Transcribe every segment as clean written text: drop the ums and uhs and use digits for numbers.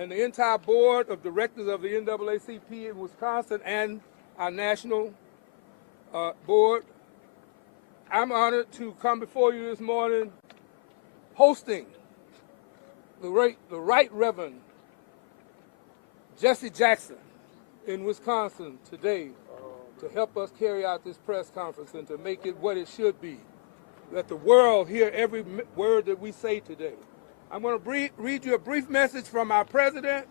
and the entire board of directors of the NAACP in Wisconsin and our national board. I'm honored to come before you this morning hosting the Right Reverend Jesse Jackson in Wisconsin today to help us carry out this press conference and to make it what it should be. Let the world hear every word that we say today. I'm going to read you a brief message from our president,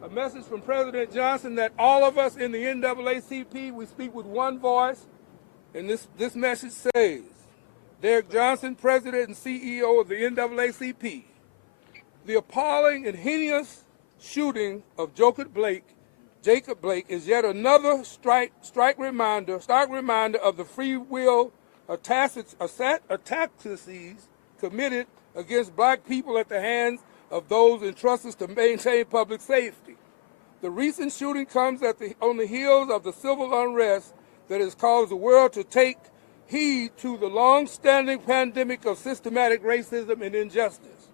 a message from President Johnson that all of us in the NAACP, we speak with one voice. And this message says, Derrick Johnson, President and CEO of the NAACP, the appalling and heinous shooting of Jacob Blake is yet another stark reminder of the free will atrocities committed against black people at the hands of those entrusted to maintain public safety. The recent shooting comes on the heels of the civil unrest that has caused the world to take heed to the long-standing pandemic of systematic racism and injustice.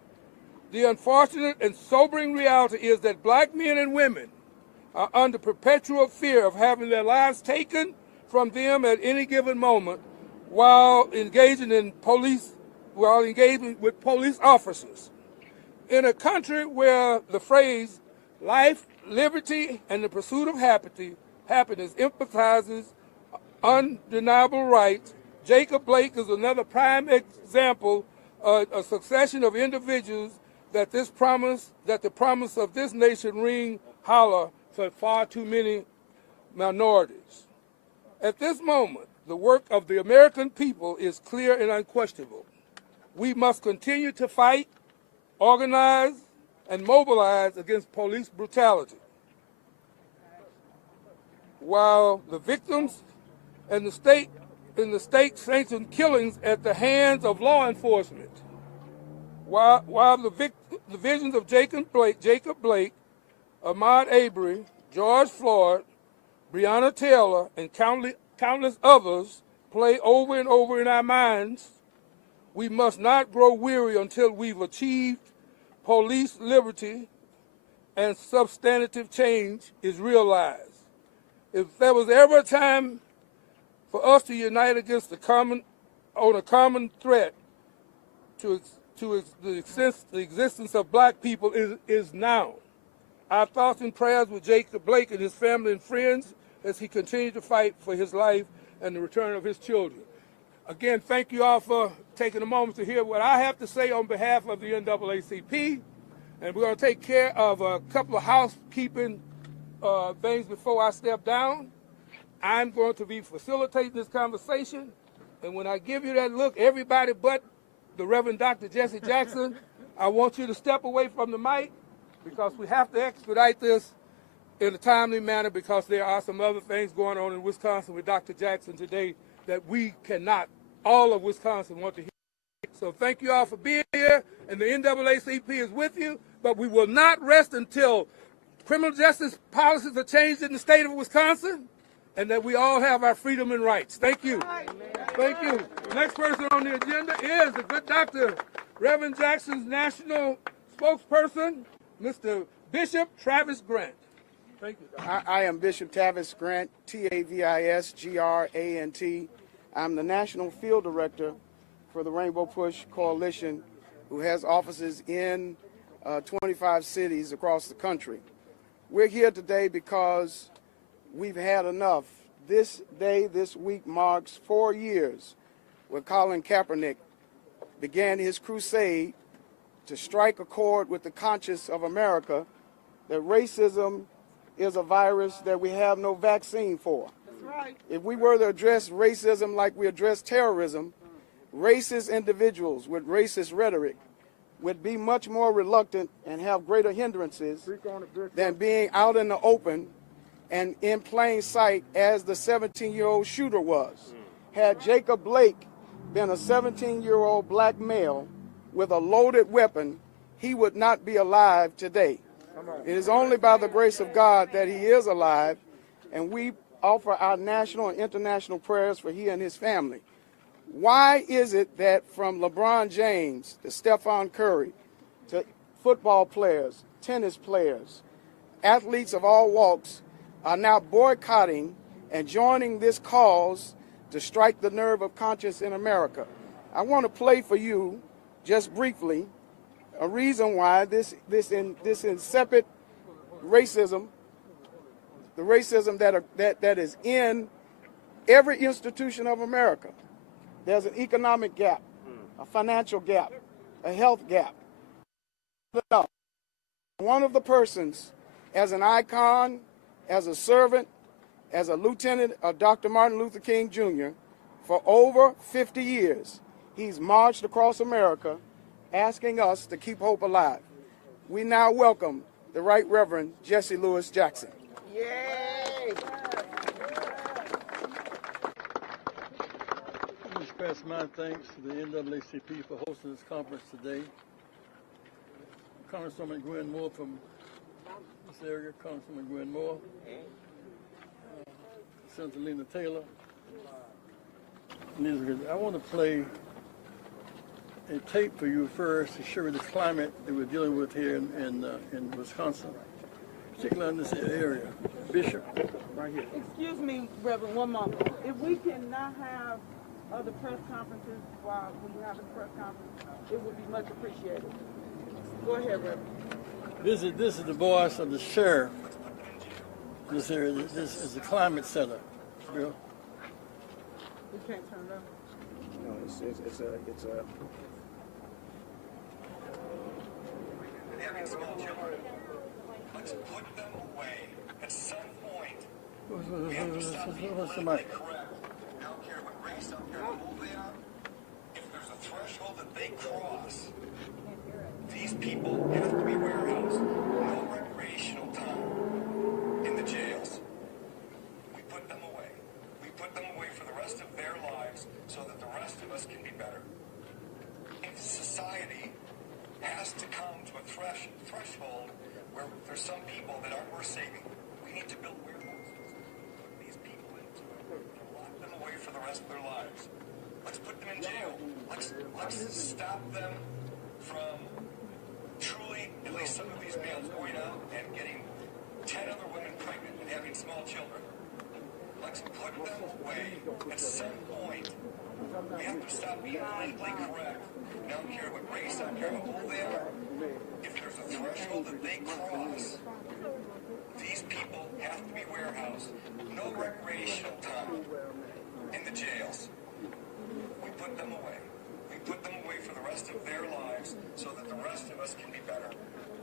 The unfortunate and sobering reality is that black men and women are under perpetual fear of having their lives taken from them at any given moment while engaging with police officers. In a country where the phrase life, liberty, and the pursuit of happiness emphasizes undeniable rights, Jacob Blake is another prime example of a succession of individuals that the promise of this nation ring hollow for far too many minorities. At this moment, the work of the American people is clear and unquestionable. We must continue to fight, organize, and mobilize against police brutality, while the victims and the state sanctioned killings at the hands of law enforcement. While the visions of Jacob Blake, Ahmaud Arbery, George Floyd, Breonna Taylor, and countless others play over and over in our minds, we must not grow weary until we've achieved police liberty and substantive change is realized. If there was ever a time for us to unite against a common threat to the existence of black people is now. Our thoughts and prayers with Jacob Blake and his family and friends as he continues to fight for his life and the return of his children. Again, thank you all for taking a moment to hear what I have to say on behalf of the NAACP. And we're going to take care of a couple of housekeeping things before I step down. I'm going to be facilitating this conversation. And when I give you that look, everybody but the Reverend Dr. Jesse Jackson, I want you to step away from the mic because we have to expedite this in a timely manner because there are some other things going on in Wisconsin with Dr. Jackson today that we cannot, all of Wisconsin want to hear. So thank you all for being here, and the NAACP is with you, but we will not rest until criminal justice policies are changed in the state of Wisconsin and that we all have our freedom and rights. Thank you. Thank you. The next person on the agenda is the good Dr. Reverend Jackson's national spokesperson, Mr. Bishop Travis Grant. Thank you, Dr. I am Bishop Travis Grant, Tavisgrant. I'm the National Field Director for the Rainbow Push Coalition, who has offices in 25 cities across the country. We're here today because we've had enough. This week marks 4 years where Colin Kaepernick began his crusade to strike a chord with the conscience of America that racism is a virus that we have no vaccine for. That's right. If we were to address racism like we address terrorism, racist individuals with racist rhetoric would be much more reluctant and have greater hindrances than being out in the open and in plain sight as the 17-year-old shooter was. Had Jacob Blake been a 17-year-old black male with a loaded weapon, he would not be alive today. It is only by the grace of God that he is alive, and we offer our national and international prayers for he and his family. Why is it that from LeBron James to Stephon Curry to football players tennis players, athletes of all walks are now boycotting and joining this cause to strike the nerve of conscience in America. I want to play for you, just briefly, a reason why this incipient racism, the racism that is in every institution of America. There's an economic gap, a financial gap, a health gap. One of the persons, as an icon, as a servant, as a lieutenant of Dr. Martin Luther King Jr., for over 50 years, he's marched across America asking us to keep hope alive. We now welcome the Right Reverend Jesse Louis Jackson. Yay! Let me express my thanks to the NAACP for hosting this conference today. Congresswoman Gwen Moore from this area, Congresswoman Gwen Moore, Senator Lena Taylor. I want to play a tape for you first to show you the climate that we're dealing with here in Wisconsin, particularly in this area. Bishop, right here. Excuse me, Reverend, one moment. If we cannot have other press conferences while we have a press conference, it would be much appreciated. Go ahead, Reverend. This is the voice of the sheriff in this area. This is the climate center. Bill? We can't turn it on. No, it's a. Having small children, let's put them away at some point. What's the mic? Correct. I don't care what race, I don't care how old they are. If there's a threshold that they cross, these people have to be warehoused. No recreational time in the jails. We put them away. We put them away for the rest of their lives so that the rest of us can be better. If society has to come to a threshold where there's some people that aren't worth saving, we need to build warehouses, put these people into it, and lock them away for the rest of their lives. Let's put them in jail. Let's stop them from truly, at least some of these males, going out and getting 10 other women pregnant and having small children. Let's put them away at some point. We have to stop being politically correct. I don't care what race, I don't care how old they are. If there's a threshold that they cross, these people have to be warehoused. No recreational time in the jails. We put them away. We put them away for the rest of their lives so that the rest of us can be better.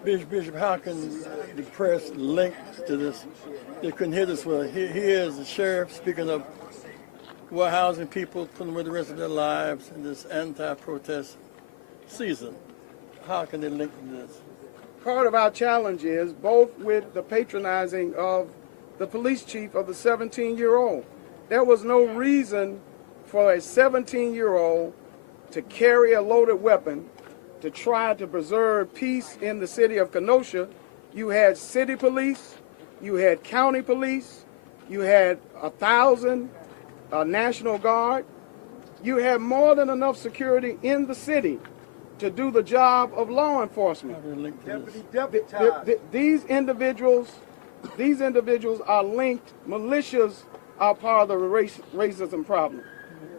Bishop, how can the press link to this? They couldn't hear this well. Here is the sheriff speaking of warehousing people, putting away the rest of their lives in this anti-protest season. How can they link to this? Part of our challenge is both with the patronizing of the police chief of the 17-year-old. There was no reason for a 17-year-old to carry a loaded weapon to try to preserve peace in the city of Kenosha. You had city police, you had county police, you had 1,000 National Guard. You had more than enough security in the city to do the job of law enforcement. These individuals are linked. Militias are part of the racism problem.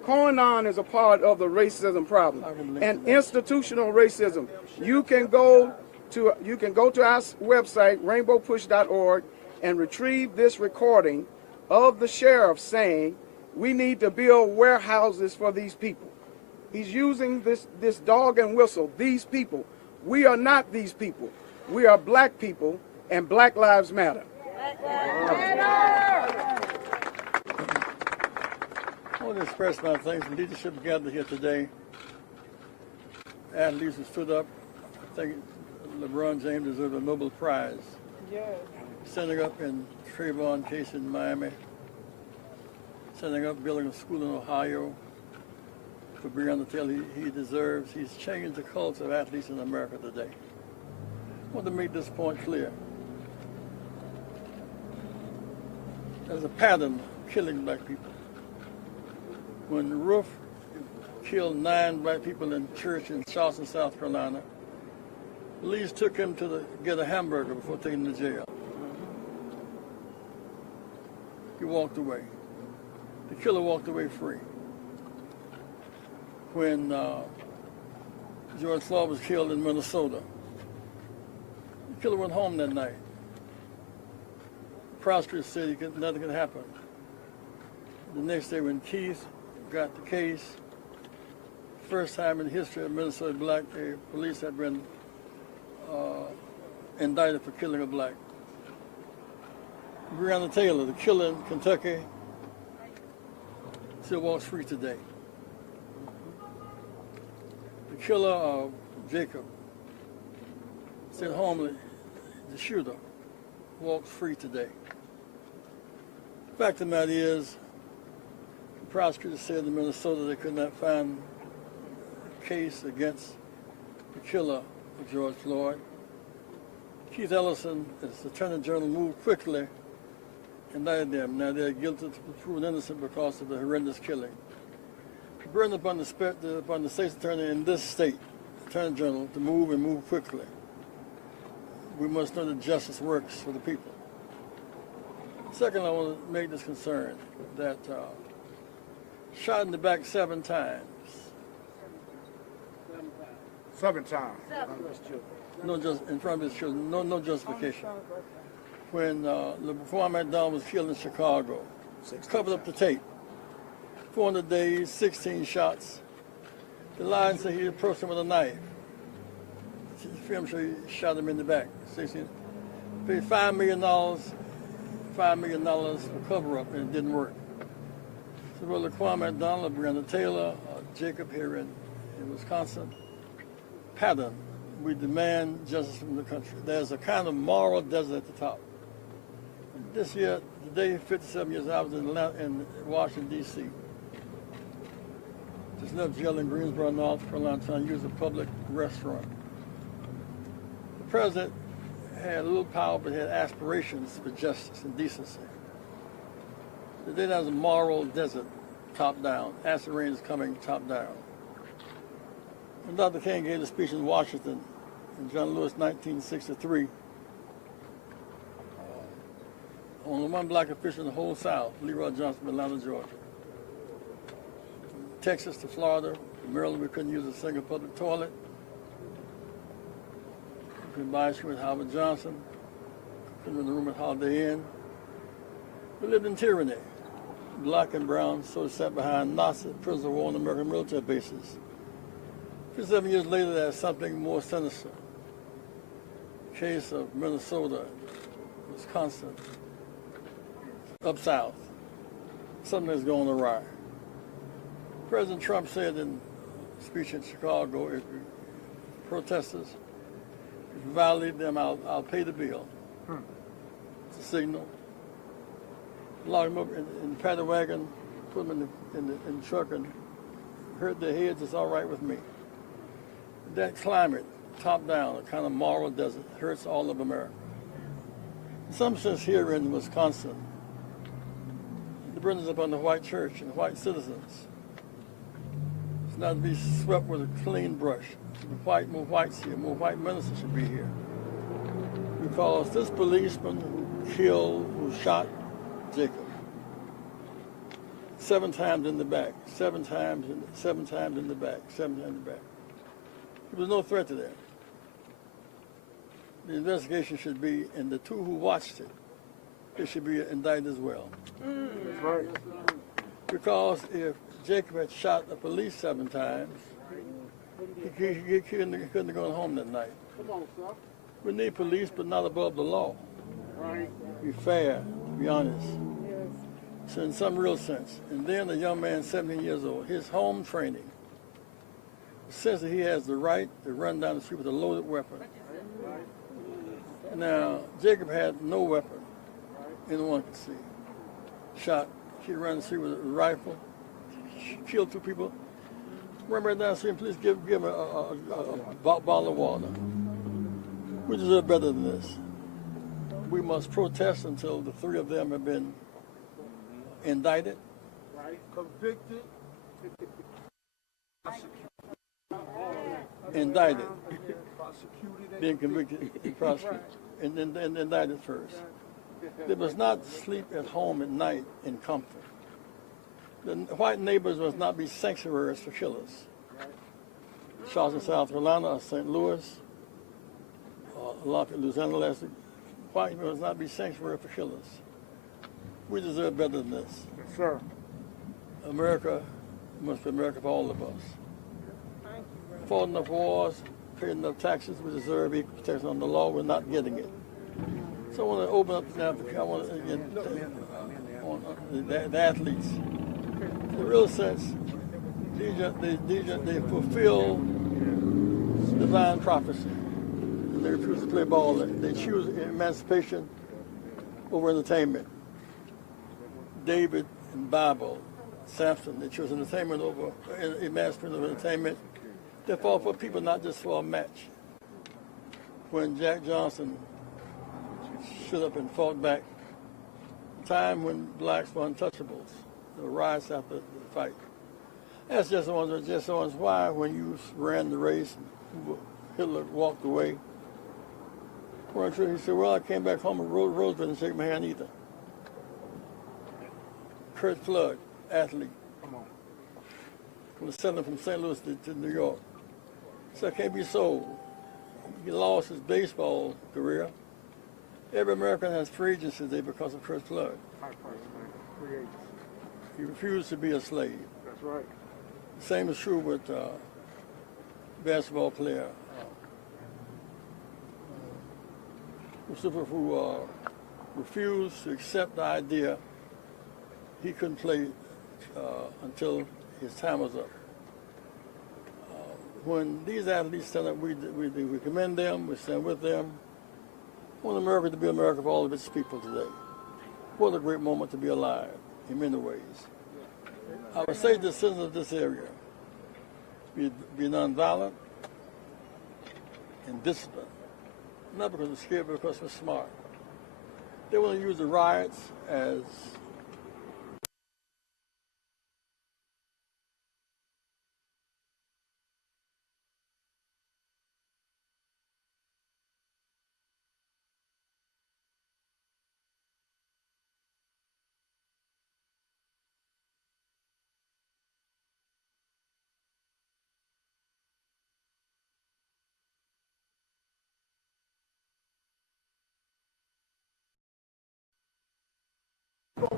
QAnon is a part of the racism problem, and institutional racism. You can go to our website, rainbowpush.org, and retrieve this recording of the sheriff saying we need to build warehouses for these people. He's using this dog and whistle, these people. We are not these people. We are black people, and Black Lives Matter. I want to express my thanks to leadership gathered here today. Athletes who stood up. I think LeBron James deserved a Nobel Prize. Yes. Standing up in Trayvon case in Miami. Standing up, building a school in Ohio. For Breonna the Taylor he deserves. He's changed the culture of athletes in America today. I want to make this point clear. There's a pattern of killing black people. When Roof killed 9 black people in church in Charleston, South Carolina, Police took him to get a hamburger before taking him to jail. He walked away. The killer walked away free. When George Floyd was killed in Minnesota, the killer went home that night. The prosecutor said nothing could happen. The next day when Keith got the case, first time in the history of Minnesota black police had been indicted for killing a black. Breonna Taylor, the killer in Kentucky, still walks free today. The killer of Jacob, still home, the shooter, walks free today. The fact of the matter is, the prosecutor said in Minnesota they could not find a case against the killer of George Floyd. Keith Ellison, as Attorney General, moved quickly, indicted them. Now they're guilty to proven innocent because of the horrendous killing. The burden upon the state's attorney in this state, Attorney General, to move and move quickly. We must know that justice works for the people. Second, I want to make this concern that shot in the back 7 times. 7 times. No, just in front of his children. No justification. When Laquan McDonald was killed in Chicago, covered up the tape. 400 days, 16 shots. The line said he approached him with a knife. The film showed he shot him in the back. 16. Paid $5 million for cover-up, and it didn't work. So well, Laquan McDonald, Breonna Taylor, Jacob here in Wisconsin, pattern. We demand justice from the country. There's a kind of moral desert at the top. This year, today, 57 years, I was in Washington, D.C. Just left jail in Greensboro, North Carolina, trying to use a public restaurant. The president had a little power, but had aspirations for justice and decency. Today, there's a moral desert, top down. Acid rain is coming, top down. When Dr. King gave a speech in Washington in John Lewis, 1963, only one black official in the whole South, Leroy Johnson of Atlanta, Georgia. From Texas to Florida, to Maryland, we couldn't use a single public toilet. We couldn't buy ice cream at Howard Johnson. Couldn't rent a room at Holiday Inn. We lived in tyranny. Black and brown, so sat behind Nazi prisoners of war on American military bases. 57 years later, there's something more sinister. Case of Minnesota, Wisconsin, up south. Something is going awry. President Trump said in a speech in Chicago, if protesters, if you violate them, I'll pay the bill. It's a signal. Lock them up in the paddy wagon, put them in the truck and hurt their heads, it's all right with me. That climate, top down, a kind of moral desert, hurts all of America. In some sense, here in Wisconsin, the burden is upon the white church and white citizens. It's not to be swept with a clean brush. More whites here, more white ministers should be here. Because this policeman who shot Jacob, 7 times in the back, 7 times in the back, 7 times in the back. There was no threat to them. The investigation should be, and the 2 who watched it, they should be indicted as well. That's right. Because if Jacob had shot the police 7 times, he couldn't have gone home that night. We need police, but not above the law. Be fair, be honest. So in some real sense. And then a young man, 17 years old, his home training says that he has the right to run down the street with a loaded weapon. Now, Jacob had no weapon anyone could see. Shot, he ran the street with a rifle, killed 2 people. Run right down the street and please give him a bottle of water. We deserve better than this. We must protest until the 3 of them have been indicted, Convicted. being convicted and prosecuted, and then indicted first. They must not sleep at home at night in comfort. The white neighbors must not be sanctuaries for killers. Charleston, South Carolina, or St. Louis, or Lafayette, Louisiana, white neighbors must not be sanctuary for killers. We deserve better than this. Yes, sir. America must be America for all of us. Fought enough wars, paid enough taxes, we deserve equal protection on the law. We're not getting it. So I want to open up now. I want to the athletes. In the real sense, they fulfill divine prophecy. They refuse to play ball. They choose emancipation over entertainment. David and Bible, Samson, they chose entertainment over emancipation over entertainment. They fought for people, not just for a match. When Jack Johnson stood up and fought back, a time when blacks were untouchables, the riots after the fight. That's just the ones why when you ran the race, Hitler walked away. He said, well, I came back home and Roosevelt didn't shake my hand either. Kurt Flood, athlete, was selling from St. Louis to New York. So it can't be sold. He lost his baseball career. Every American has free agents today because of Kurt Flood. He refused to be a slave. That's right. The same is true with basketball player who refused to accept the idea he couldn't play until his time was up. When these athletes stand up, we commend them, we stand with them. I want America to be America for all of its people today. What a great moment to be alive in many ways. I would say to the citizens of this area, be nonviolent and disciplined. Not because we're scared, but because we're smart. They want to use the riots as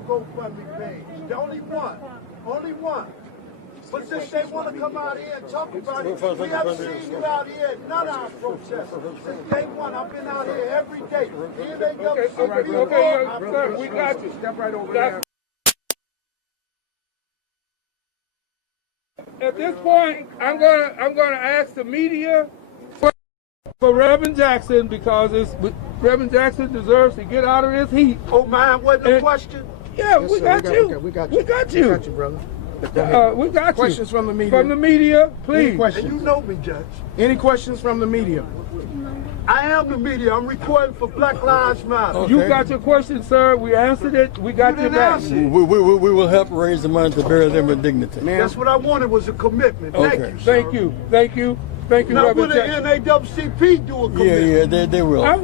GoFundMe page. The only one. But since they want to come out here and talk about it, we haven't seen you out here at none of our protests. Since day one, I've been out here every day. Okay, sir, we got you. Step right over there. At this point, I'm gonna ask the media for Reverend Jackson because Reverend Jackson deserves to get out of this heat. Oh, man, what's the question? Yeah, we got you. We got you, brother. We got you. Questions from the media? From the media, please. Any questions? And you know me, Judge. Any questions from the media? I am the media. I'm recording for Black Lives Matter. Okay. You got your question, sir. We answered it. We got your back. we will help raise the money to bury them with dignity. That's what I wanted was a commitment. Okay. Thank you, sir. Thank you. Now, will Reverend the Jackson. NAACP do a commitment? Yeah, they will.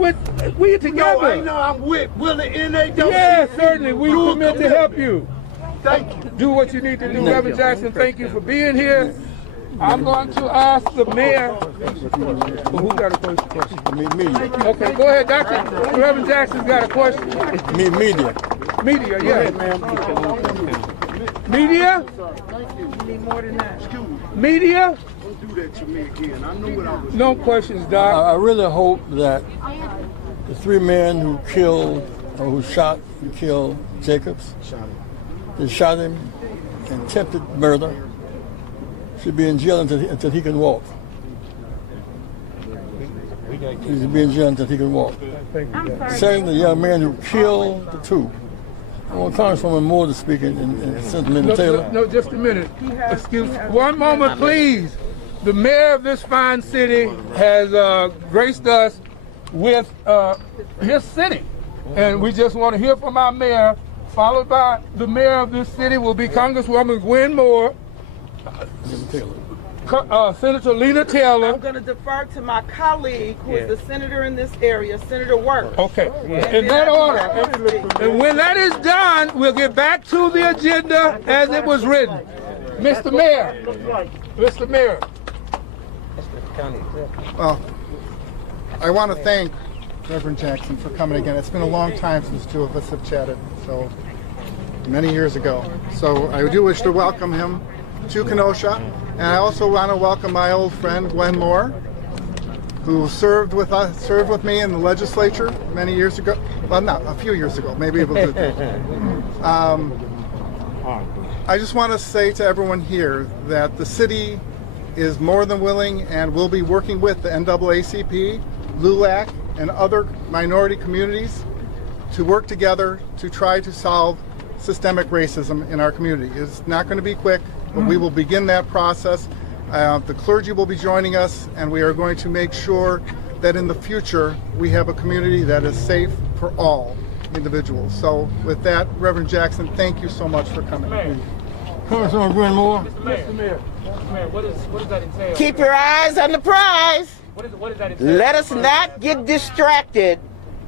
We together. No, I know I'm with. Will the NAACP Yes, certainly. We do a commit to help you. Thank you. Do what you need to do. Reverend Jackson, thank you for being here. I'm going to ask the mayor. Who got a question? Me. Okay, go ahead, Dr. Reverend Jackson's got a question. Media. Media, yeah. Media? Media? Don't do that to me again. I know what I was. No questions, Doc. I really hope that the three men who shot and killed Jacobs, they shot him and attempted murder, should be in jail until he can walk. He should be in jail until he can walk. Second, the young man who killed the two. I want Congresswoman Moore to speak in Senator Taylor. No, just a minute. Excuse me. One moment, please. The mayor of this fine city has graced us with his city. And we just want to hear from our mayor. Followed by the mayor of this city will be Congresswoman Gwen Moore. Senator Lena Taylor. I'm going to defer to my colleague, who is the senator in this area, Senator Work. Okay, in that order. And when that is done, we'll get back to the agenda as it was written. Mr. Mayor. Mr. Mayor. Well, I want to thank Reverend Jackson for coming again. It's been a long time since the two of us have chatted, so many years ago. So I do wish to welcome him to Kenosha, and I also want to welcome my old friend Gwen Moore, who served with me in the legislature many years ago. Well, not a few years ago, maybe it was. I just want to say to everyone here that the city is more than willing and will be working with the NAACP, LULAC, and other minority communities to work together to try to solve systemic racism in our community. It's not going to be quick, but we will begin that process. The clergy will be joining us, and we are going to make sure that in the future we have a community that is safe for all individuals. So with that, Reverend Jackson, thank you so much for coming. Congressman Gwen Moore. Mr. Mayor, what does that entail? Keep your eyes on the prize. What does that entail? Let us not get distracted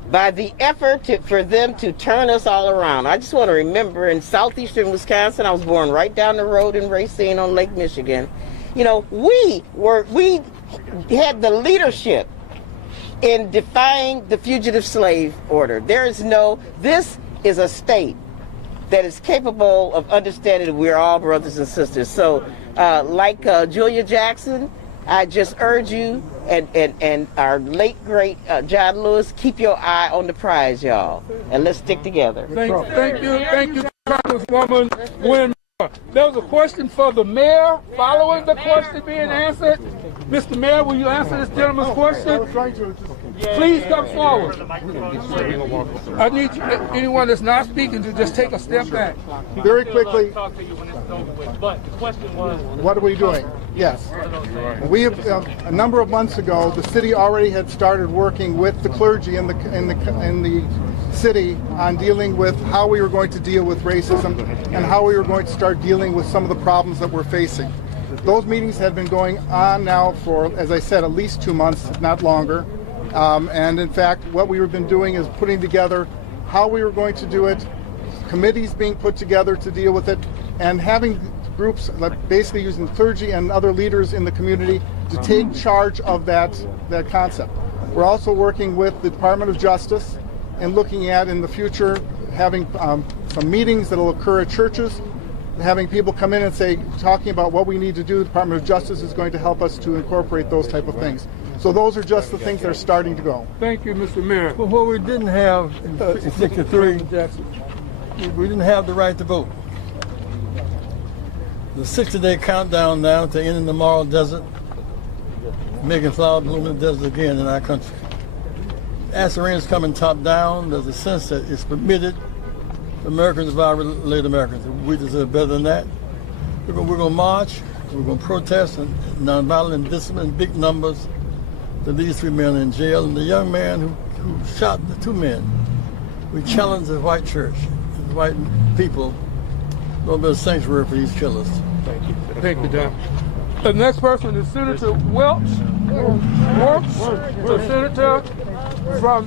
by the effort for them to turn us all around. I just want to remember in southeastern Wisconsin, I was born right down the road in Racine on Lake Michigan. You know, we had the leadership in defying the fugitive slave order. This is a state that is capable of understanding that we're all brothers and sisters. So like Julia Jackson, I just urge you and our late great John Lewis, keep your eye on the prize, y'all, and let's stick together. Thank you, Congresswoman Gwen. There was a question for the mayor. Following the question being answered, Mr. Mayor, will you answer this gentleman's question? Please come forward. I need anyone that's not speaking to just take a step back. Very quickly, But the question was, what are we doing? Yes. We have, a number of months ago, the city already had started working with the clergy in the city on dealing with how we were going to deal with racism and how we were going to start dealing with some of the problems that we're facing. Those meetings have been going on now for, as I said, at least 2 months, if not longer. And in fact, what we have been doing is putting together how we were going to do it, committees being put together to deal with it, and having groups, like basically using clergy and other leaders in the community to take charge of that concept. We're also working with the Department of Justice and looking at in the future having some meetings that will occur at churches, having people come in and talking about what we need to do. The Department of Justice is going to help us to incorporate those type of things. So those are just the things that are starting to go. thank you, Mr. Mayor. Well, what we didn't have in 63, we didn't have the right to vote. The 60-day countdown now to ending the moral desert, making flower bloom in the desert again in our country. As the rain is coming top down, there's a sense that it's permitted for Americans to violate Americans. We deserve better than that. We're going to march, we're going to protest and nonviolent and discipline in big numbers to leave 3 men in jail. And the young man who shot the 2 men, we challenge the white church, the white people, don't be a sanctuary for these killers. Thank you, Don. The next person is Senator Welch. The senator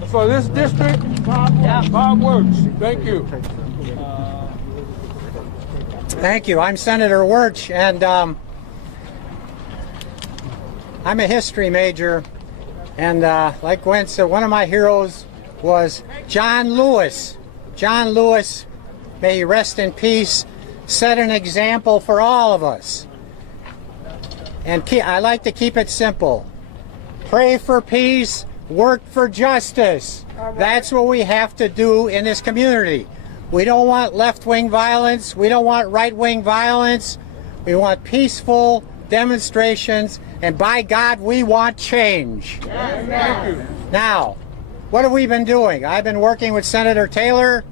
for this district, Bob Wirtz. Thank you. Thank you. I'm Senator Wirtz, and I'm a history major. And like Gwen said, one of my heroes was John Lewis. John Lewis, may he rest in peace, set an example for all of us. And I like to keep it simple. Pray for peace, work for justice. That's what we have to do in this community. We don't want left-wing violence. We don't want right-wing violence. We want peaceful demonstrations. And by God, we want change. Thank you. Now, what have we been doing? I've been working with Senator Taylor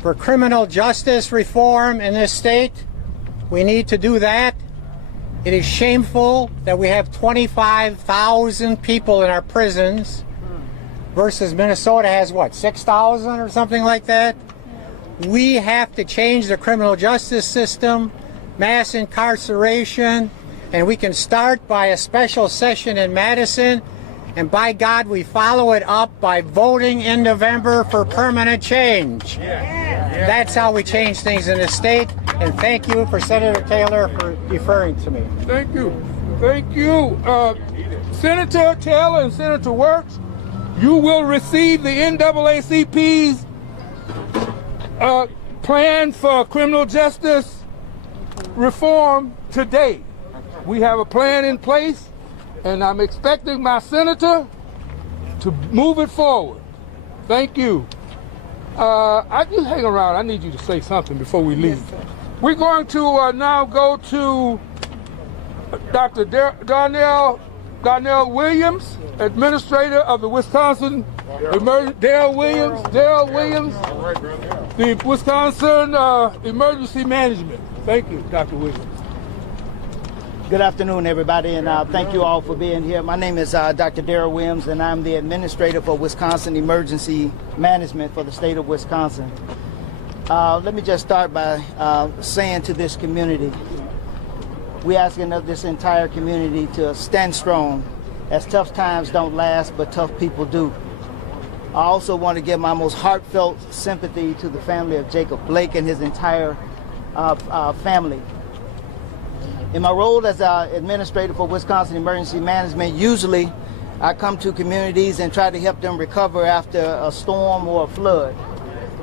for criminal justice reform in this state. We need to do that. It is shameful that we have 25,000 people in our prisons versus Minnesota has, what, 6,000 or something like that? We have to change the criminal justice system, mass incarceration. and we can start by a special session in Madison, and by God, we follow it up by voting in November for permanent change. That's how we change things in the state, and thank you for Senator Taylor for deferring to me. Thank you. Thank you. Senator Taylor and Senator Wirtz, you will receive the NAACP's plan for criminal justice reform today. We have a plan in place, and I'm expecting my senator to move it forward. Thank you. I just hang around. I need you to say something before we leave. We're going to now go to Dr. Darnell Williams, administrator of the Wisconsin Darrell Williams, the Wisconsin Emergency Management. Thank you, Dr. Williams. Good afternoon, everybody, and thank you all for being here. My name is Dr. Darrell Williams, and I'm the administrator for Wisconsin Emergency Management for the state of Wisconsin. Let me just start by saying to this community, we're asking of this entire community to stand strong, as tough times don't last, but tough people do. I also want to give my most heartfelt sympathy to the family of Jacob Blake and his entire family. In my role as administrator for Wisconsin Emergency Management, usually I come to communities and try to help them recover after a storm or a flood.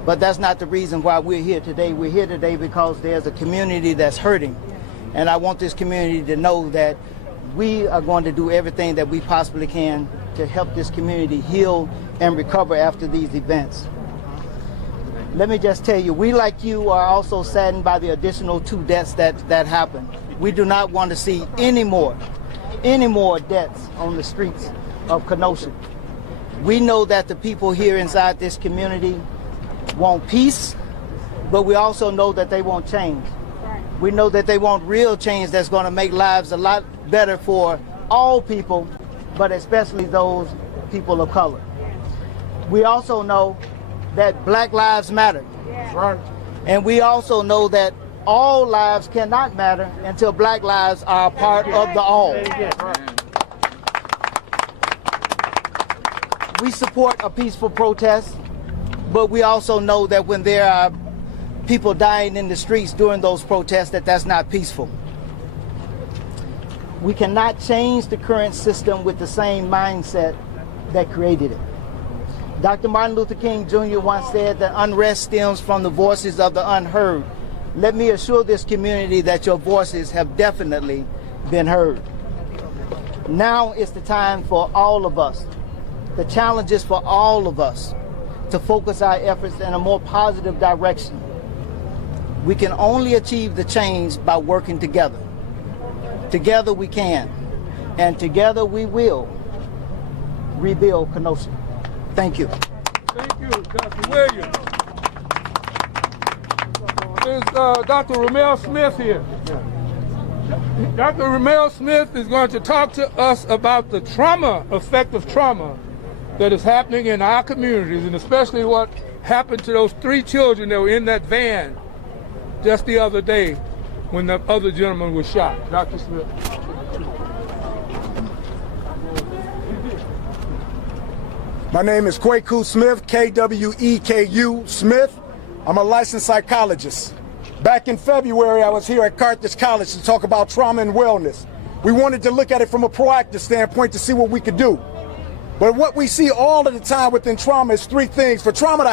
But that's not the reason why we're here today. We're here today because there's a community that's hurting. And I want this community to know that we are going to do everything that we possibly can to help this community heal and recover after these events. Let me just tell you, we like you are also saddened by the additional 2 deaths that happened. We do not want to see any more deaths on the streets of Kenosha. We know that the people here inside this community want peace, but we also know that they want change. We know that they want real change that's going to make lives a lot better for all people, but especially those people of color. We also know that Black lives matter. And we also know that all lives cannot matter until Black lives are a part of the all. We support a peaceful protest, but we also know that when there are people dying in the streets during those protests, that's not peaceful. We cannot change the current system with the same mindset that created it. Dr. Martin Luther King Jr. once said that unrest stems from the voices of the unheard. Let me assure this community that your voices have definitely been heard. Now is the time for all of us. The challenge is for all of us to focus our efforts in a more positive direction. We can only achieve the change by working together. Together we can, and together we will rebuild Kenosha. Thank you. Thank you, Dr. Williams. Is Dr. Ramel Smith here? Dr. Ramel Smith is going to talk to us about the effect of trauma that is happening in our communities, and especially what happened to those 3 children that were in that van just the other day when the other gentleman was shot. Dr. Smith. My name is Kwaku Smith, K-W-E-K-U Smith. I'm a licensed psychologist. Back in February, I was here at Carthage College to talk about trauma and wellness. We wanted to look at it from a proactive standpoint to see what we could do. But what we see all of the time within trauma is 3 things. For trauma to